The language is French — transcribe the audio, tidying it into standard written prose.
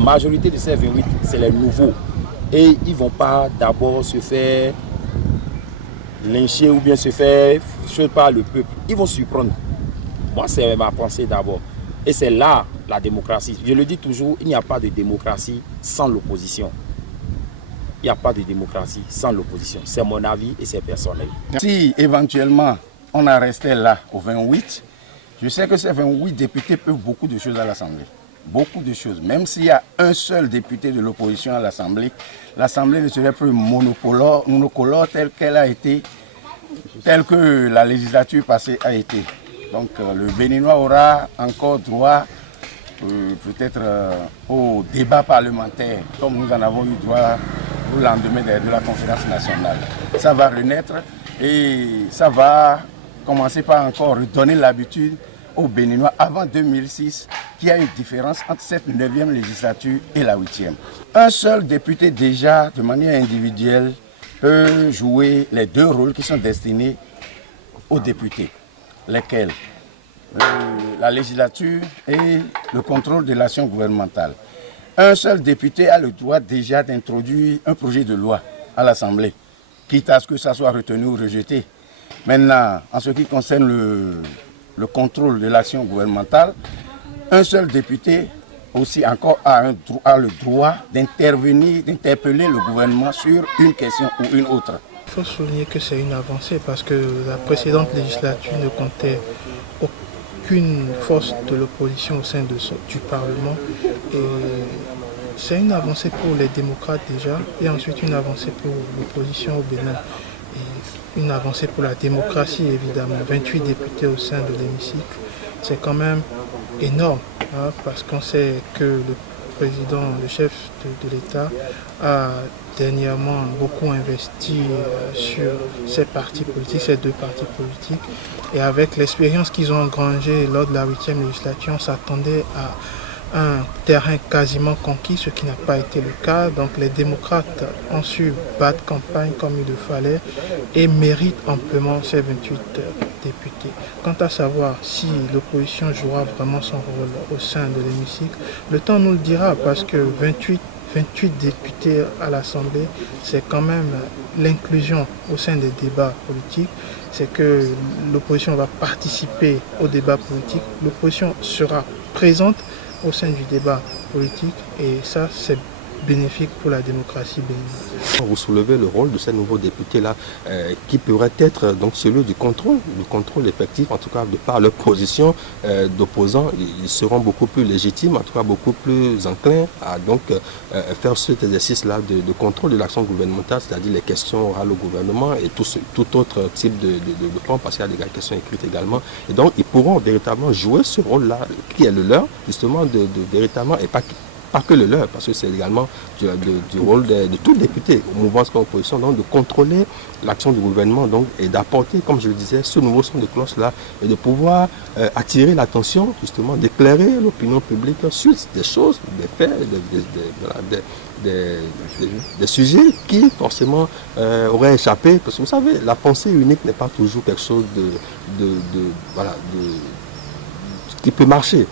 majorité de ces 28, c'est les nouveaux. Et ils ne vont pas d'abord se faire lyncher ou bien se faire par le peuple. Ils vont surprendre. Moi, c'est ma pensée d'abord. Et c'est là la démocratie. Je le dis toujours, il n'y a pas de démocratie sans l'opposition. Il n'y a pas de démocratie sans l'opposition. C'est mon avis et c'est personnel. Si éventuellement on en restait là au 28, je sais que ces 28 députés peuvent beaucoup de choses à l'Assemblée. Beaucoup de choses. Même s'il y a un seul député de l'opposition à l'Assemblée, l'Assemblée ne serait plus monocolore telle qu'elle a été, telle que la législature passée a été. Donc le Béninois aura encore droit peut-être au débat parlementaire, comme nous en avons eu droit au lendemain de la conférence nationale. Ça va renaître et ça va commencer par encore redonner l'habitude aux Béninois avant 2006 qu'il y a une différence entre cette 9e législature et la 8e. Un seul député déjà, de manière individuelle, peut jouer les deux rôles qui sont destinés aux députés. Lesquels? La législature et le contrôle de l'action gouvernementale. Un seul député a le droit déjà d'introduire un projet de loi à l'Assemblée, quitte à ce que ça soit retenu ou rejeté. Maintenant, en ce qui concerne le contrôle de l'action gouvernementale, un seul député aussi encore a le droit d'intervenir, d'interpeller le gouvernement sur une question ou une autre. Il faut souligner que c'est une avancée parce que la précédente législature ne comptait aucune force de l'opposition au sein du Parlement. Et c'est une avancée pour les démocrates déjà et ensuite une avancée pour l'opposition au Bénin. Et une avancée pour la démocratie évidemment. 28 députés au sein de l'hémicycle, c'est quand même énorme hein, parce qu'on sait que le président, le chef de l'État a dernièrement beaucoup investi sur ces partis politiques, ces deux partis politiques. Et avec l'expérience qu'ils ont engrangée lors de la 8e législature, on s'attendait à un terrain quasiment conquis, ce qui n'a pas été le cas. Donc les démocrates ont su battre campagne comme il le fallait et méritent amplement ces 28 députés. Quant à savoir si l'opposition jouera vraiment son rôle au sein de l'hémicycle, le temps nous le dira parce que 28 députés à l'Assemblée, c'est quand même l'inclusion au sein des débats politiques. C'est que l'opposition va participer au débat politique. L'opposition sera présente au sein du débat politique et ça, c'est bénéfique pour la démocratie béninoise. Vous soulevez le rôle de ces nouveaux députés-là qui pourrait être donc celui du contrôle effectif, en tout cas de par leur position d'opposants, ils seront beaucoup plus légitimes, en tout cas beaucoup plus enclins à donc faire cet exercice-là de contrôle de l'action gouvernementale, c'est-à-dire les questions orales au gouvernement et tout autre type de plan, parce qu'il y a des questions écrites également. Et donc ils pourront véritablement jouer ce rôle-là qui est le leur, justement de véritablement, et pas que le leur, parce que c'est également du rôle de tout député au mouvement comme opposition, donc de contrôler l'action du gouvernement donc, et d'apporter, comme je le disais, ce nouveau son de cloche-là et de pouvoir attirer l'attention, justement, d'éclairer l'opinion publique sur des choses, des faits, des sujets qui forcément auraient échappé. Parce que vous savez, la pensée unique n'est pas toujours quelque chose qui peut marcher.